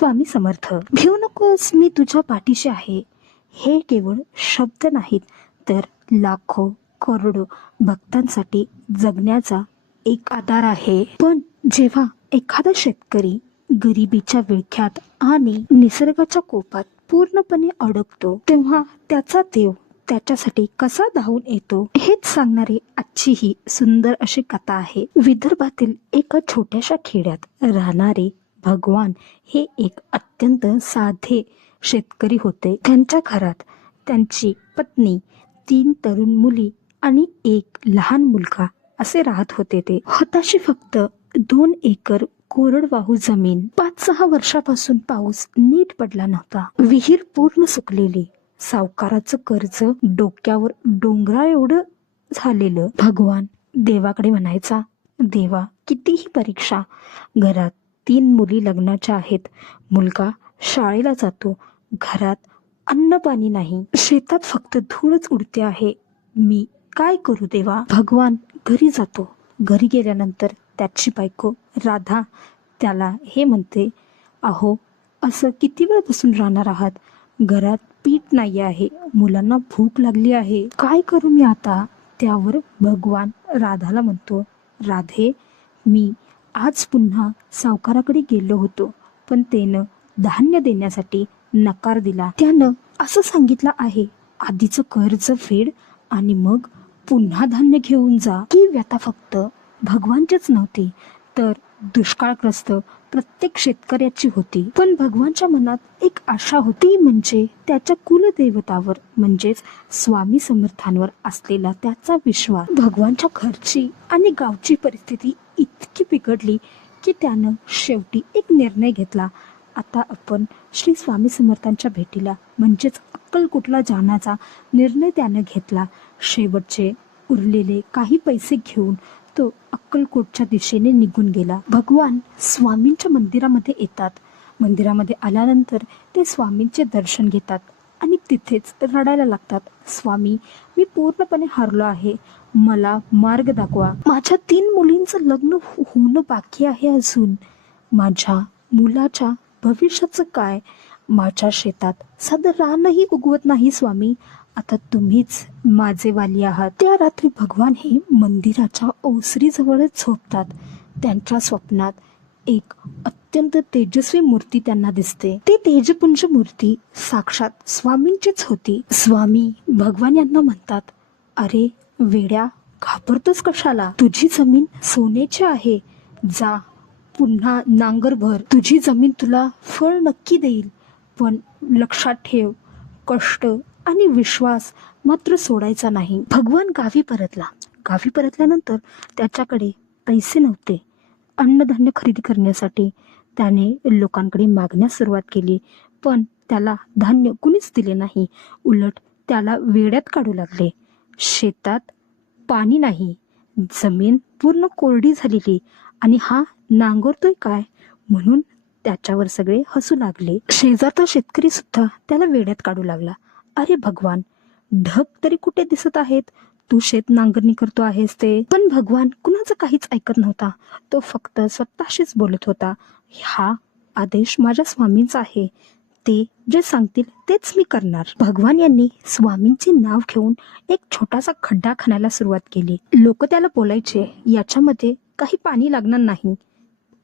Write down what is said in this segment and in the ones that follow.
स्वामी समर्थ. भिऊ नकोस, मी तुझ्या पाठीशी आहे. हे केवळ शब्द नाहीत, तर लाखो करोडो भक्तांसाठी जगण्याचा एक आधार आहे. पण जेव्हा एखादा शेतकरी गरिबीच्या विळख्यात आणि निसर्गाच्या कोपात पूर्णपणे अडकतो, तेव्हा त्याचा देव त्याच्यासाठी कसा धावून येतो, हेच सांगणारी आजची ही सुंदर अशी कथा आहे. विदर्भातील एका छोट्याशा खेड्यात राहणारे भगवान हे एक अत्यंत साधे शेतकरी होते. त्यांच्या घरात त्यांची पत्नी, 3 तरुण मुली आणि एक लहान मुलगा असे राहत होते. ते हताशी फक्त 2 एकर कोरडवाहू जमीन. 5-6 वर्षापासून पाऊस नीट पडला नव्हता. विहीर पूर्ण सुकलेली. सावकाराचं कर्ज डोक्यावर डोंगरा एवढं झालेलं. भगवान देवाकडे म्हणायचा, देवा, कितीही परीक्षा, घरात 3 मुली लग्नाच्या आहेत, मुलगा शाळेला जातो, घरात अन्न पाणी नाही, शेतात फक्त धूळच उडते आहे, मी काय करू देवा. भगवान घरी जातो. घरी गेल्यानंतर त्याची बायको राधा त्याला हे म्हणते, अहो, असं किती वेळ बसून राहणार आहात, घरात पीठ नाही आहे, मुलांना भूक लागली आहे, काय करू मी आता. त्यावर भगवान राधाला म्हणतो, राधे, मी आज पुन्हा सावकाराकडे गेलो होतो, पण त्यानं धान्य देण्यासाठी नकार दिला. त्यानं असं सांगितलं आहे, आधीचं कर्ज फेड आणि मग पुन्हा धान्य घेऊन जा. ही व्यथा फक्त भगवानचीच नव्हती, तर दुष्काळग्रस्त प्रत्येक शेतकऱ्याची होती. पण भगवानच्या मनात एक आशा होती, म्हणजे त्याच्या कुलदेवतावर म्हणजेच स्वामी समर्थांवर असलेला त्याचा विश्वास. भगवानच्या घरची आणि गावची परिस्थिती इतकी बिघडली की त्यानं शेवटी एक निर्णय घेतला. आता आपण श्री स्वामी समर्थांच्या भेटीला म्हणजेच अक्कलकोटला जाण्याचा निर्णय त्यानं घेतला. शेवटचे उरलेले काही पैसे घेऊन तो अक्कलकोटच्या दिशेने निघून गेला. भगवान स्वामींच्या मंदिरामध्ये येतात. मंदिरामध्ये आल्यानंतर ते स्वामींचे दर्शन घेतात आणि तिथेच रडायला लागतात. स्वामी, मी पूर्णपणे हारलो आहे, मला मार्ग दाखवा. माझ्या 3 मुलींचं लग्न होणं बाकी आहे अजून. माझ्या मुलाच्या भविष्याचं काय. माझ्या शेतात साधं रानही उगवत नाही स्वामी. आता तुम्हीच माझे वाली आहात. त्या रात्री भगवान हे मंदिराच्या ओसरीजवळच झोपतात. त्यांच्या स्वप्नात एक अत्यंत तेजस्वी मूर्ती त्यांना दिसते. ती तेजपुंज मूर्ती साक्षात स्वामींचीच होती. स्वामी भगवान यांना म्हणतात, अरे वेड्या, घाबरतोस कशाला, तुझी जमीन सोन्याची आहे, जा पुन्हा नांगर भर, तुझी जमीन तुला फळ नक्की देईल. पण लक्षात ठेव, कष्ट आणि विश्वास मात्र सोडायचा नाही. भगवान गावी परतला. गावी परतल्यानंतर त्याच्याकडे पैसे नव्हते अन्नधान्य खरेदी करण्यासाठी. त्याने लोकांकडे मागण्यास सुरुवात केली, पण त्याला धान्य कुणीच दिले नाही. उलट त्याला वेड्यात काढू लागले. शेतात पाणी नाही, जमीन पूर्ण कोरडी झालेली, आणि हा नांगरतोय काय, म्हणून त्याच्यावर सगळे हसू लागले. शेजारचा शेतकरी सुद्धा त्याला वेड्यात काढू लागला. अरे भगवान, ढग तरी कुठे दिसत आहेत, तू शेत नांगरणी करतो आहेस ते. पण भगवान कुणाचं काहीच ऐकत नव्हता. तो फक्त स्वतःशीच बोलत होता, हा आदेश माझ्या स्वामींचा आहे, ते जे सांगतील तेच मी करणार. भगवान यांनी स्वामींचे नाव घेऊन एक छोटासा खड्डा खणायला सुरुवात केली. लोक त्याला बोलायचे, याच्यामध्ये काही पाणी लागणार नाही.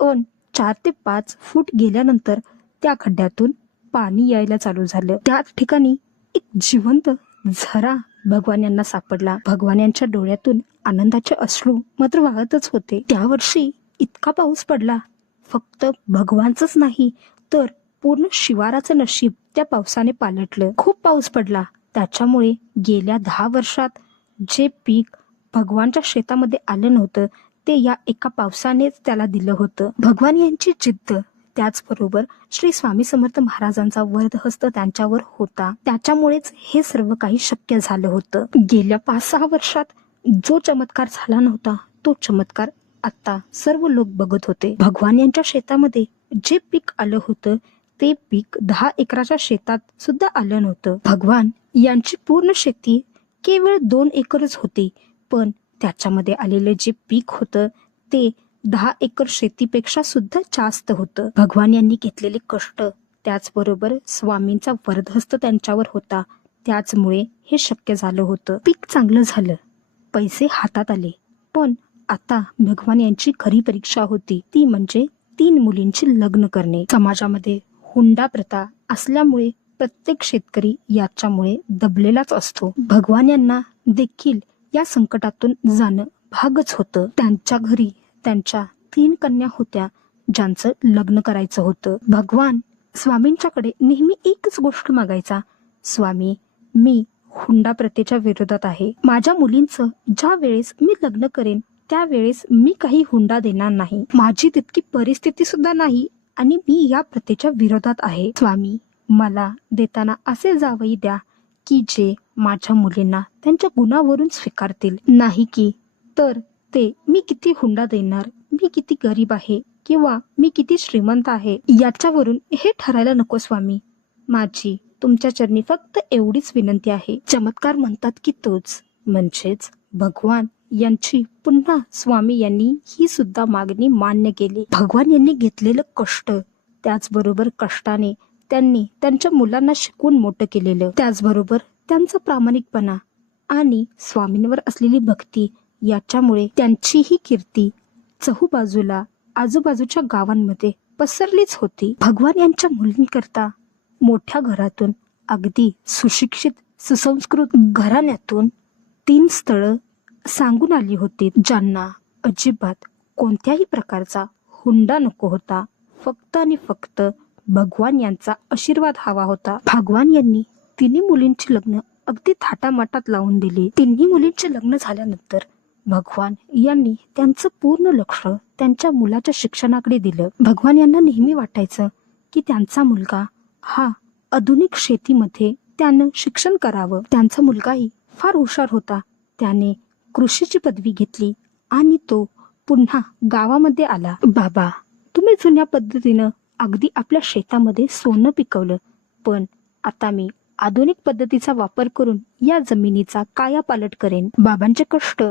पण 4 ते 5 फूट गेल्यानंतर त्या खड्ड्यातून पाणी यायला चालू झालं. त्या ठिकाणी एक जिवंत झरा भगवान यांना सापडला. भगवान यांच्या डोळ्यातून आनंदाचे अश्रू मात्र वाहतच होते. त्या वर्षी इतका पाऊस पडला, फक्त भगवानचंच नाही तर पूर्ण शिवाराचं नशीब त्या पावसाने पालटलं. खूप पाऊस पडला, त्याच्यामुळे गेल्या 10 वर्षात जे पीक भगवानच्या शेतामध्ये आलं नव्हतं, ते या एका पावसानेच त्याला दिलं होतं. भगवान यांची जिद्द, त्याचबरोबर श्री स्वामी समर्थ महाराजांचा वरदहस्त त्यांच्यावर होता, त्याच्यामुळेच हे सर्व काही शक्य झालं होतं. गेल्या 5-6 वर्षात जो चमत्कार झाला नव्हता, तो चमत्कार आता सर्व लोक बघत होते. भगवान यांच्या शेतामध्ये जे पीक आलं होतं, ते पीक 10 एकराच्या शेतात सुद्धा आलं नव्हतं. भगवान यांची पूर्ण शेती केवळ 2 एकरच होती, पण त्याच्यामध्ये आलेले जे पीक होतं ते 10 एकर शेतीपेक्षा सुद्धा जास्त होतं. भगवान यांनी घेतलेले कष्ट, त्याचबरोबर स्वामींचा वरदहस्त त्यांच्यावर होता, त्याचमुळे हे शक्य झालं होतं. पीक चांगलं झालं, पैसे हातात आले, पण आता भगवान यांची खरी परीक्षा होती, ती म्हणजे 3 मुलींची लग्न करणे. समाजामध्ये हुंडा प्रथा असल्यामुळे प्रत्येक शेतकरी याच्यामुळे दबलेलाच असतो. भगवान यांना देखील या संकटातून जाणं भागच होतं. त्यांच्या घरी त्यांच्या 3 कन्या होत्या, ज्यांचं लग्न करायचं होतं. भगवान स्वामींच्याकडे नेहमी एकच गोष्ट मागायचा, स्वामी, मी हुंडा प्रथेच्या विरोधात आहे. माझ्या मुलींचं ज्या वेळेस मी लग्न करेन त्यावेळेस मी काही हुंडा देणार नाही. माझी तितकी परिस्थिती सुद्धा नाही आणि मी या प्रथेच्या विरोधात आहे. स्वामी, मला देताना असे जावई द्या की जे माझ्या मुलींना त्यांच्या गुणावरून स्वीकारतील, नाही की तर ते मी किती हुंडा देणार, मी किती गरीब आहे किंवा मी किती श्रीमंत आहे याच्यावरून हे ठरायला नको. स्वामी, माझी तुमच्या चरणी फक्त एवढीच विनंती आहे. चमत्कार म्हणतात की तोच म्हणजेच भगवान यांची पुन्हा स्वामी यांनी ही सुद्धा मागणी मान्य केली. भगवान यांनी घेतलेलं कष्ट, त्याचबरोबर कष्टाने त्यांनी त्यांच्या मुलांना शिकवून मोठं केलेलं, त्याचबरोबर त्यांचा प्रामाणिकपणा आणि स्वामींवर असलेली भक्ती याच्यामुळे त्यांची ही कीर्ती चहूबाजूला आजूबाजूच्या गावांमध्ये पसरलीच होती. भगवान यांच्या मुलींकरता मोठ्या घरातून, अगदी सुशिक्षित सुसंस्कृत घराण्यातून 3 स्थळं सांगून आली होती, ज्यांना अजिबात कोणत्याही प्रकारचा हुंडा नको होता. फक्त आणि फक्त भगवान यांचा आशीर्वाद हवा होता. भगवान यांनी 3 मुलींची लग्न अगदी थाटामाटात लावून दिली. 3 मुलींचे लग्न झाल्यानंतर भगवान यांनी त्यांचं पूर्ण लक्ष त्यांच्या मुलाच्या शिक्षणाकडे दिलं. भगवान यांना नेहमी वाटायचं की त्यांचा मुलगा हा आधुनिक शेतीमध्ये त्यानं शिक्षण करावं. त्यांचा मुलगाही फार हुशार होता, त्याने कृषीची पदवी घेतली आणि तो पुन्हा गावामध्ये आला. बाबा, तुम्ही जुन्या पद्धतीनं अगदी आपल्या शेतामध्ये सोनं पिकवलं, पण आता मी आधुनिक पद्धतीचा वापर करून या जमिनीचा कायापालट करेन. बाबांचे कष्ट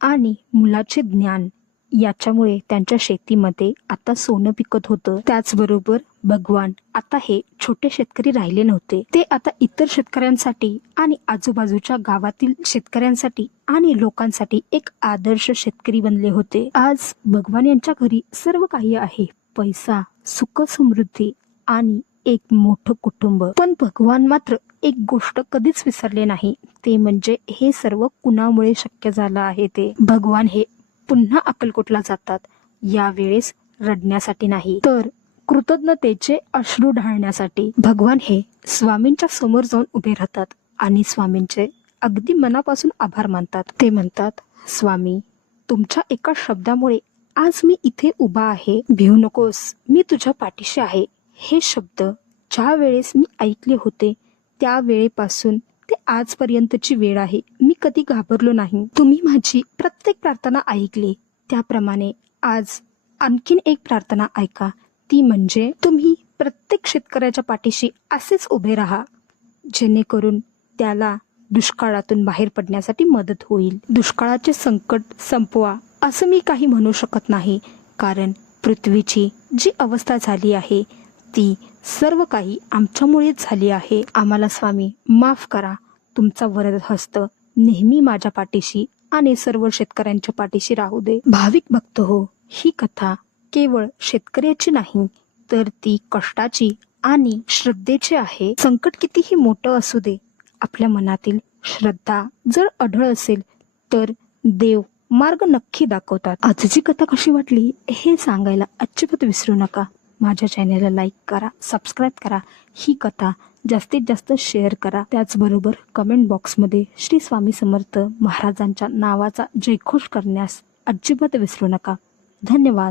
आणि मुलाचे ज्ञान याच्यामुळे त्यांच्या शेतीमध्ये आता सोनं पिकत होतं. त्याचबरोबर भगवान आता हे छोटे शेतकरी राहिले नव्हते, ते आता इतर शेतकऱ्यांसाठी आणि आजूबाजूच्या गावातील शेतकऱ्यांसाठी आणि लोकांसाठी एक आदर्श शेतकरी बनले होते. आज भगवान यांच्या घरी सर्व काही आहे, पैसा, सुख, समृद्धी आणि एक मोठं कुटुंब. पण भगवान मात्र एक गोष्ट कधीच विसरले नाही, ते म्हणजे हे सर्व कुणामुळे शक्य झालं आहे ते. भगवान हे पुन्हा अक्कलकोटला जातात, यावेळेस रडण्यासाठी नाही तर कृतज्ञतेचे अश्रू ढाळण्यासाठी. भगवान हे स्वामींच्या समोर जाऊन उभे राहतात आणि स्वामींचे अगदी मनापासून आभार मानतात. ते म्हणतात, स्वामी, तुमच्या एका शब्दामुळे आज मी इथे उभा आहे. भिवू नकोस, मी तुझ्या पाठीशी आहे. हे शब्द ज्या वेळेस मी ऐकले होते त्या वेळेपासून ते आजपर्यंतची वेळ आहे, मी कधी घाबरलो नाही. तुम्ही माझी प्रत्येक प्रार्थना ऐकली, त्याप्रमाणे आज आणखीन एक प्रार्थना ऐका, ती म्हणजे तुम्ही प्रत्येक शेतकऱ्याच्या पाठीशी असेच उभे राहा, जेणेकरून त्याला दुष्काळातून बाहेर पडण्यासाठी मदत होईल. दुष्काळाचे संकट संपवा असं मी काही म्हणू शकत नाही, कारण पृथ्वीची जी अवस्था झाली आहे ती सर्व काही आमच्यामुळेच झाली आहे. आम्हाला स्वामी माफ करा. तुमचा वरद हस्त नेहमी माझ्या पाठीशी आणि सर्व शेतकऱ्यांच्या पाठीशी राहू दे. भाविक भक्त हो, ही कथा केवळ शेतकऱ्याची नाही तर ती कष्टाची आणि श्रद्धेची आहे. संकट कितीही मोठं असू दे, आपल्या मनातील श्रद्धा जर अढळ असेल तर देव मार्ग नक्की दाखवतात. आजची कथा कशी वाटली हे सांगायला अजिबात विसरू नका. माझ्या चॅनलला लाईक करा, सबस्क्राईब करा, ही कथा जास्तीत जास्त शेअर करा. त्याचबरोबर कमेंट बॉक्समध्ये श्री स्वामी समर्थ महाराजांच्या नावाचा जयघोष करण्यास अजिबात विसरू नका. धन्यवाद.